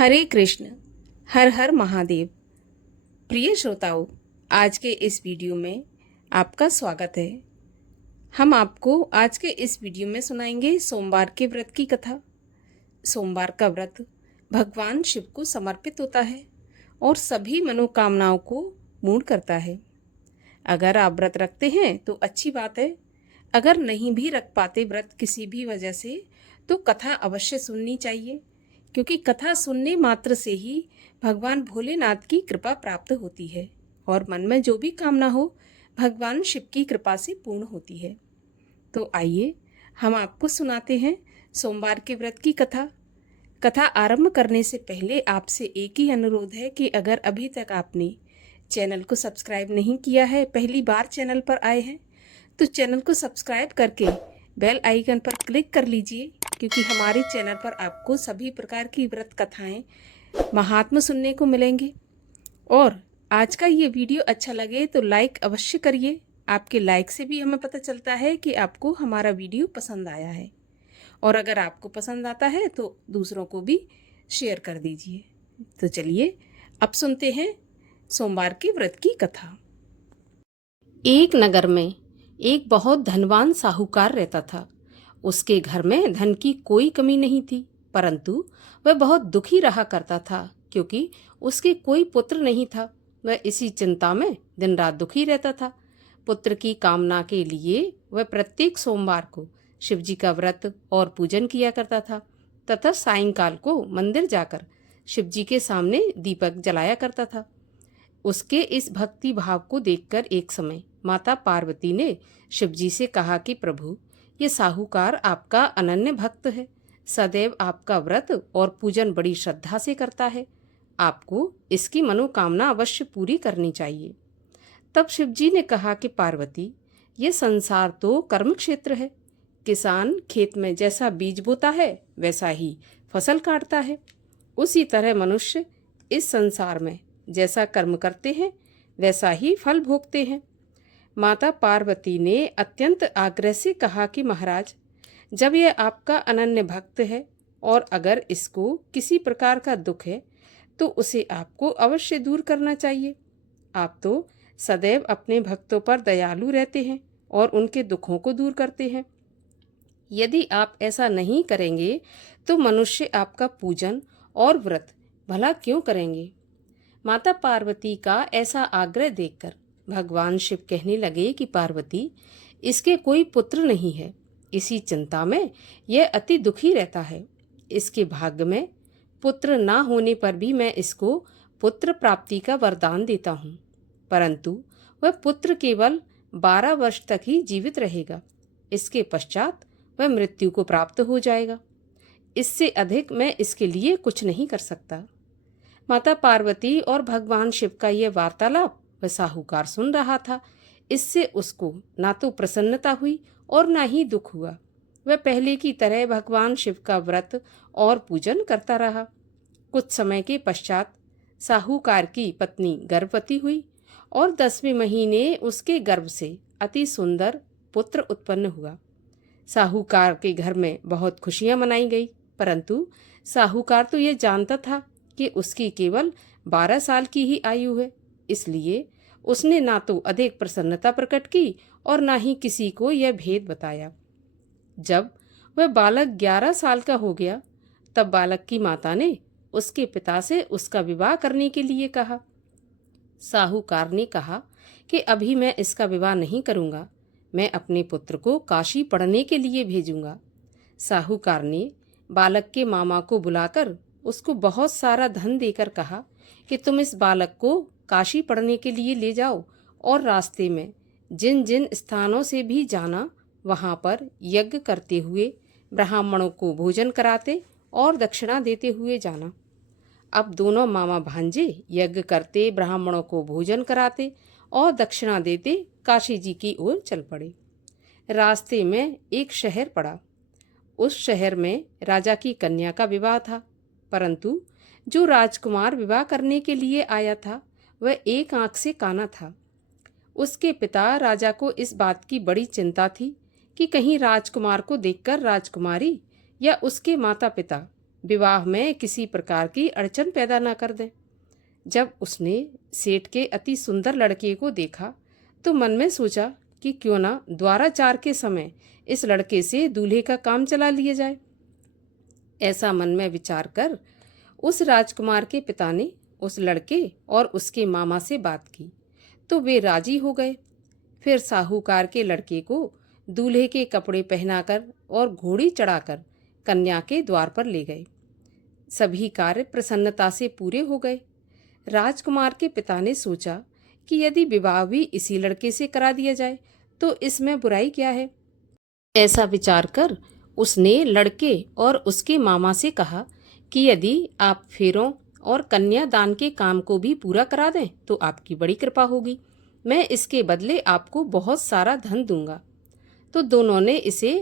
हरे कृष्ण। हर हर महादेव। प्रिय श्रोताओं, आज के इस वीडियो में आपका स्वागत है। हम आपको आज के इस वीडियो में सुनाएंगे सोमवार के व्रत की कथा। सोमवार का व्रत भगवान शिव को समर्पित होता है और सभी मनोकामनाओं को पूर्ण करता है। अगर आप व्रत रखते हैं तो अच्छी बात है। अगर नहीं भी रख पाते व्रत किसी भी वजह से, तो कथा अवश्य सुननी चाहिए, क्योंकि कथा सुनने मात्र से ही भगवान भोलेनाथ की कृपा प्राप्त होती है और मन में जो भी कामना हो भगवान शिव की कृपा से पूर्ण होती है। तो आइए हम आपको सुनाते हैं सोमवार के व्रत की कथा। कथा आरंभ करने से पहले आपसे एक ही अनुरोध है कि अगर अभी तक आपने चैनल को सब्सक्राइब नहीं किया है, पहली बार चैनल पर आए हैं, तो चैनल को सब्सक्राइब करके बेल आइकन पर क्लिक कर लीजिए, क्योंकि हमारे चैनल पर आपको सभी प्रकार की व्रत कथाएं, महात्म सुनने को मिलेंगे। और आज का ये वीडियो अच्छा लगे तो लाइक अवश्य करिए। आपके लाइक से भी हमें पता चलता है कि आपको हमारा वीडियो पसंद आया है, और अगर आपको पसंद आता है तो दूसरों को भी शेयर कर दीजिए। तो चलिए अब सुनते हैं सोमवार के व्रत की कथा। एक नगर में एक बहुत धनवान साहूकार रहता था। उसके घर में धन की कोई कमी नहीं थी, परंतु वह बहुत दुखी रहा करता था, क्योंकि उसके कोई पुत्र नहीं था। वह इसी चिंता में दिन रात दुखी रहता था। पुत्र की कामना के लिए वह प्रत्येक सोमवार को शिवजी का व्रत और पूजन किया करता था, तथा सायंकाल को मंदिर जाकर शिवजी के सामने दीपक जलाया करता था। उसके इस भक्ति भाव को देखकर एक समय माता पार्वती ने शिवजी से कहा कि प्रभु, ये साहूकार आपका अनन्य भक्त है, सदैव आपका व्रत और पूजन बड़ी श्रद्धा से करता है। आपको इसकी मनोकामना अवश्य पूरी करनी चाहिए। तब शिवजी ने कहा कि पार्वती, ये संसार तो कर्म क्षेत्र है। किसान खेत में जैसा बीज बोता है वैसा ही फसल काटता है। उसी तरह मनुष्य इस संसार में जैसा कर्म करते हैं वैसा ही फल भोगते हैं। माता पार्वती ने अत्यंत आग्रह से कहा कि महाराज, जब यह आपका अनन्य भक्त है और अगर इसको किसी प्रकार का दुख है तो उसे आपको अवश्य दूर करना चाहिए। आप तो सदैव अपने भक्तों पर दयालु रहते हैं और उनके दुखों को दूर करते हैं। यदि आप ऐसा नहीं करेंगे तो मनुष्य आपका पूजन और व्रत भला क्यों करेंगे। माता पार्वती का ऐसा आग्रह देखकर भगवान शिव कहने लगे कि पार्वती, इसके कोई पुत्र नहीं है, इसी चिंता में यह अति दुखी रहता है। इसके भाग्य में पुत्र ना होने पर भी मैं इसको पुत्र प्राप्ति का वरदान देता हूँ, परंतु वह पुत्र केवल 12 वर्ष तक ही जीवित रहेगा। इसके पश्चात वह मृत्यु को प्राप्त हो जाएगा। इससे अधिक मैं इसके लिए कुछ नहीं कर सकता। माता पार्वती और भगवान शिव का यह वार्तालाप वह साहूकार सुन रहा था। इससे उसको ना तो प्रसन्नता हुई और ना ही दुख हुआ। वह पहले की तरह भगवान शिव का व्रत और पूजन करता रहा। कुछ समय के पश्चात साहूकार की पत्नी गर्भवती हुई और 10वें महीने उसके गर्भ से अति सुंदर पुत्र उत्पन्न हुआ। साहूकार के घर में बहुत खुशियां मनाई गई, परंतु साहूकार तो यह जानता था कि उसकी केवल 12 साल की ही आयु है, इसलिए उसने ना तो अधिक प्रसन्नता प्रकट की और ना ही किसी को यह भेद बताया। जब वह बालक 11 साल का हो गया, तब बालक की माता ने उसके पिता से उसका विवाह करने के लिए कहा। साहूकार ने कहा कि अभी मैं इसका विवाह नहीं करूंगा, मैं अपने पुत्र को काशी पढ़ने के लिए भेजूंगा। साहूकार ने बालक के मामा को बुलाकर उसको बहुत सारा धन देकर कहा कि तुम इस बालक को काशी पढ़ने के लिए ले जाओ और रास्ते में जिन जिन स्थानों से भी जाना वहां पर यज्ञ करते हुए ब्राह्मणों को भोजन कराते और दक्षिणा देते हुए जाना। अब दोनों मामा भांजे यज्ञ करते, ब्राह्मणों को भोजन कराते और दक्षिणा देते काशी जी की ओर चल पड़े। रास्ते में एक शहर पड़ा। उस शहर में राजा की कन्या का विवाह था, परंतु जो राजकुमार विवाह करने के लिए आया था वह एक आंख से काना था। उसके पिता राजा को इस बात की बड़ी चिंता थी कि कहीं राजकुमार को देखकर राजकुमारी या उसके माता पिता विवाह में किसी प्रकार की अड़चन पैदा न कर दें। जब उसने सेठ के अति सुंदर लड़के को देखा तो मन में सोचा कि क्यों ना द्वाराचार के समय इस लड़के से दूल्हे का काम चला लिया जाए। ऐसा मन में विचार कर उस राजकुमार के पिता ने उस लड़के और उसके मामा से बात की तो वे राजी हो गए। फिर साहूकार के लड़के को दूल्हे के कपड़े पहनाकर और घोड़ी चढ़ाकर कन्या के द्वार पर ले गए। सभी कार्य प्रसन्नता से पूरे हो गए। राजकुमार के पिता ने सोचा कि यदि विवाह भी इसी लड़के से करा दिया जाए तो इसमें बुराई क्या है। ऐसा विचार कर उसने लड़के और उसके मामा से कहा कि यदि आप फेरों और कन्यादान के काम को भी पूरा करा दें तो आपकी बड़ी कृपा होगी। मैं इसके बदले आपको बहुत सारा धन दूंगा। तो दोनों ने इसे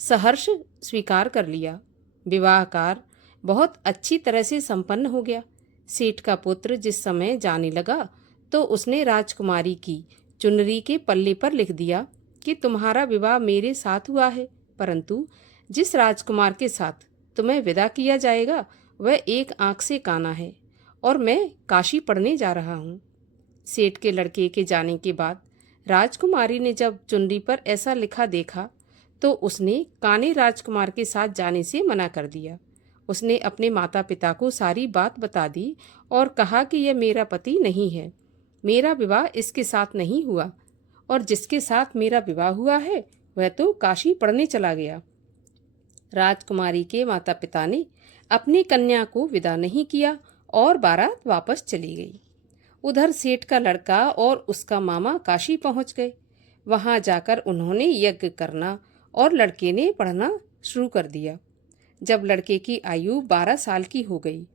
सहर्ष स्वीकार कर लिया। विवाह कार्य बहुत अच्छी तरह से संपन्न हो गया। सेठ का पुत्र जिस समय जाने लगा तो उसने राजकुमारी की चुनरी के पल्ले पर लिख दिया कि तुम्हारा विवाह मेरे साथ हुआ है, परंतु जिस राजकुमार के साथ तुम्हें विदा किया जाएगा वह एक आंख से काना है और मैं काशी पढ़ने जा रहा हूँ। सेठ के लड़के के जाने के बाद राजकुमारी ने जब चुनरी पर ऐसा लिखा देखा तो उसने काने राजकुमार के साथ जाने से मना कर दिया। उसने अपने माता पिता को सारी बात बता दी और कहा कि यह मेरा पति नहीं है, मेरा विवाह इसके साथ नहीं हुआ और जिसके साथ मेरा विवाह हुआ है वह तो काशी पढ़ने चला गया। राजकुमारी के माता पिता ने अपनी कन्या को विदा नहीं किया और बारात वापस चली गई। उधर सेठ का लड़का और उसका मामा काशी पहुंच गए। वहां जाकर उन्होंने यज्ञ करना और लड़के ने पढ़ना शुरू कर दिया। जब लड़के की आयु 12 साल की हो गई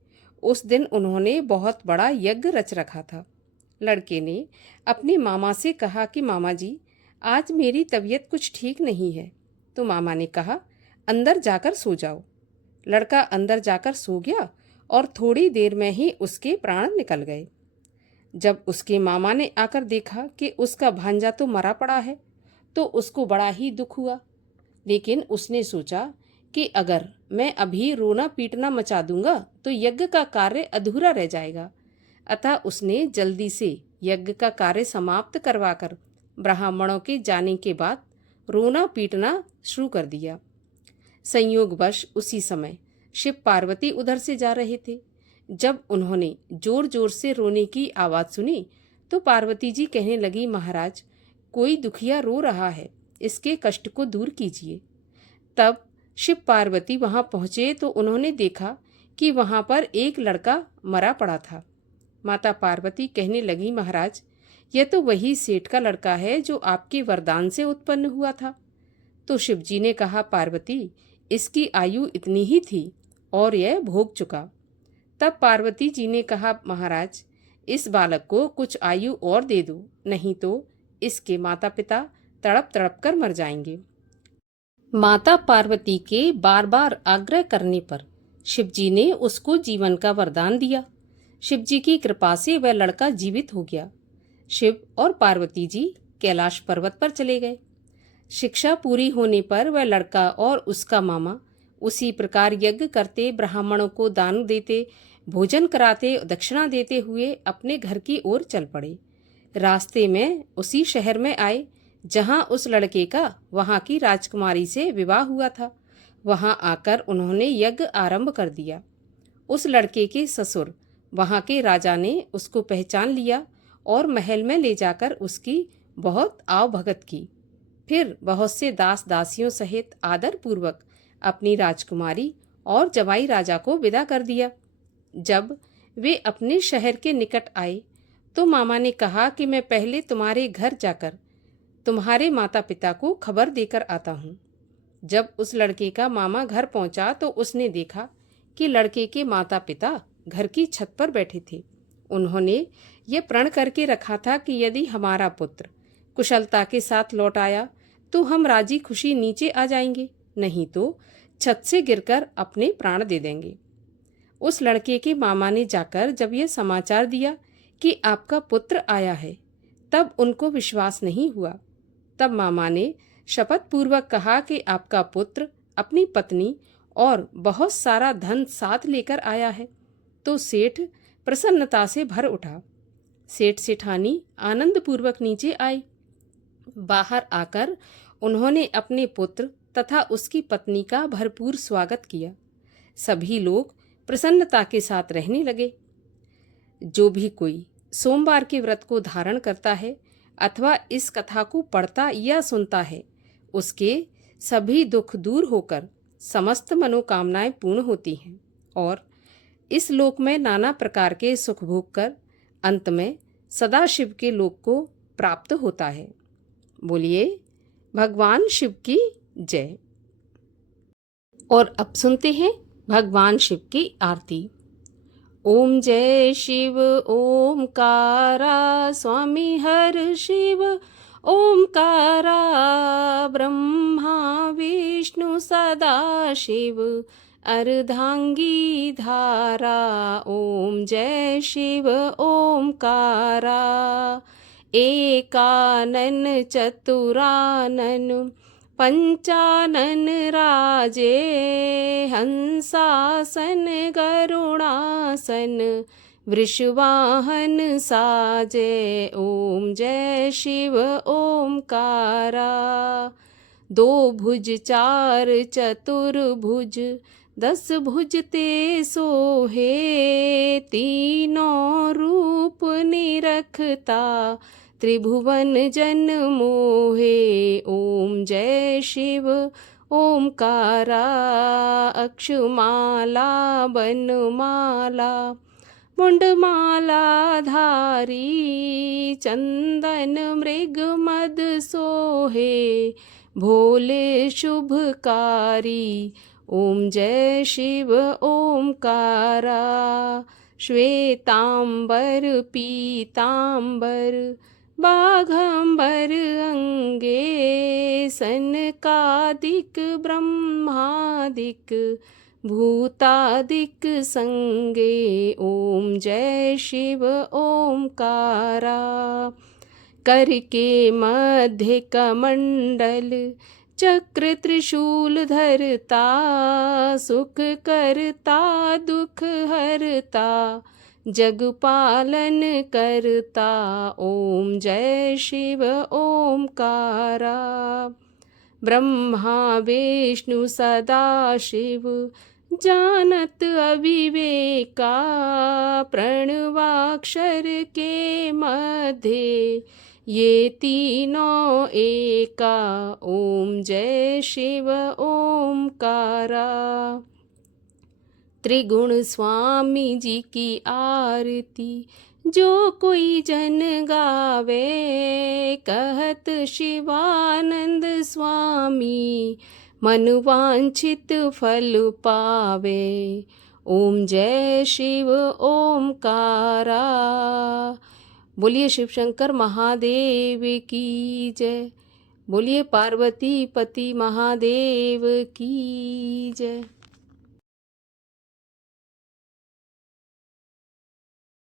उस दिन उन्होंने बहुत बड़ा यज्ञ रच रखा था। लड़के ने अपने मामा से कहा कि मामा जी, आज मेरी तबीयत कुछ ठीक नहीं है। तो मामा ने कहा, अंदर जाकर सो जाओ। लड़का अंदर जाकर सो गया और थोड़ी देर में ही उसके प्राण निकल गए। जब उसके मामा ने आकर देखा कि उसका भांजा तो मरा पड़ा है तो उसको बड़ा ही दुख हुआ, लेकिन उसने सोचा कि अगर मैं अभी रोना पीटना मचा दूंगा तो यज्ञ का कार्य अधूरा रह जाएगा। अतः उसने जल्दी से यज्ञ का कार्य समाप्त करवाकर ब्राह्मणों के जाने के बाद रोना पीटना शुरू कर दिया। संयोगवश उसी समय शिव पार्वती उधर से जा रहे थे। जब उन्होंने जोर जोर से रोने की आवाज सुनी तो पार्वती जी कहने लगी, महाराज, कोई दुखिया रो रहा है, इसके कष्ट को दूर कीजिए। तब शिव पार्वती वहां पहुंचे तो उन्होंने देखा कि वहां पर एक लड़का मरा पड़ा था। माता पार्वती कहने लगी, महाराज, यह तो वही सेठ का लड़का है जो आपके वरदान से उत्पन्न हुआ था। तो शिवजी ने कहा, पार्वती, इसकी आयु इतनी ही थी और यह भोग चुका। तब पार्वती जी ने कहा, महाराज, इस बालक को कुछ आयु और दे दो, नहीं तो इसके माता पिता तड़प तड़प कर मर जाएंगे। माता पार्वती के बार बार आग्रह करने पर शिवजी ने उसको जीवन का वरदान दिया। शिवजी की कृपा से वह लड़का जीवित हो गया। शिव और पार्वती जी कैलाश पर्वत पर चले गए। शिक्षा पूरी होने पर वह लड़का और उसका मामा उसी प्रकार यज्ञ करते, ब्राह्मणों को दान देते, भोजन कराते, दक्षिणा देते हुए अपने घर की ओर चल पड़े। रास्ते में उसी शहर में आए जहां उस लड़के का वहां की राजकुमारी से विवाह हुआ था। वहां आकर उन्होंने यज्ञ आरंभ कर दिया। उस लड़के के ससुर वहां के राजा ने उसको पहचान लिया और महल में ले जाकर उसकी बहुत आवभगत की। फिर बहुत से दास दासियों सहित आदर पूर्वक अपनी राजकुमारी और जवाई राजा को विदा कर दिया। जब वे अपने शहर के निकट आए तो मामा ने कहा कि मैं पहले तुम्हारे घर जाकर तुम्हारे माता पिता को खबर देकर आता हूँ। जब उस लड़के का मामा घर पहुंचा तो उसने देखा कि लड़के के माता पिता घर की छत पर बैठे थे। उन्होंने ये प्रण करके रखा था कि यदि हमारा पुत्र कुशलता के साथ लौट आया तो हम राजी खुशी नीचे आ जाएंगे, नहीं तो छत से गिरकर अपने प्राण दे देंगे। उस लड़के के मामा ने जाकर जब यह समाचार दिया कि आपका पुत्र आया है, तब उनको विश्वास नहीं हुआ। तब मामा ने शपथ पूर्वक कहा कि आपका पुत्र अपनी पत्नी और बहुत सारा धन साथ लेकर आया है। तो सेठ प्रसन्नता से भर उठा। सेठ सेठानी आनंदपूर्वक नीचे आई। बाहर आकर उन्होंने अपने पुत्र तथा उसकी पत्नी का भरपूर स्वागत किया। सभी लोग प्रसन्नता के साथ रहने लगे। जो भी कोई सोमवार के व्रत को धारण करता है अथवा इस कथा को पढ़ता या सुनता है, उसके सभी दुख दूर होकर समस्त मनोकामनाएं पूर्ण होती हैं और इस लोक में नाना प्रकार के सुख भोग कर अंत में सदाशिव के लोक को प्राप्त होता है। बोलिए भगवान शिव की जय। और अब सुनते हैं भगवान शिव की आरती। ओम जय शिव ओमकारा स्वामी हर शिव ओमकारा, ब्रह्मा विष्णु सदा शिव अर्धांगी धारा। ओम जय शिव ओमकारा, एकानन चतुरानन पंचानन राजे, हंसासन गरुणासन वृषवाहन साजे। ओम जय शिव ओमकारा, दो भुज चार चतुर्भुज 10 भुज ते सोहे, तीनों रूप निरखता त्रिभुवन जन मोहे। ओम जय शिव ओमकारा, अक्षमाला बनमाला मुंडमाला धारी, चंदन मृग मद सोहे, भोले शुभकारी। ओम जय शिव ओमकारा, श्वेतांबर पीतांबर बाघंबर अंगे, सनकादिक ब्रह्मादिक भूतादिक संगे। ओम जय शिव ओमकारा, करके मध्य कमंडल चक्र त्रिशूल धरता, सुख करता दुख हरता जग पालन करता। ओम जय शिव ओमकारा, ब्रह्मा विष्णु सदा शिव जानत अविवेका, प्रणवाक्षर के मध्य ये तीनों एका। ओम जय शिव ओमकारा, त्रिगुण स्वामी जी की आरती जो कोई जन गावे, कहत शिवानंद स्वामी मन वांछित फल पावे। ओम जय शिव ओमकारा, बोलिए शिव शंकर महादेव की जय। बोलिए पार्वती पति महादेव की जय।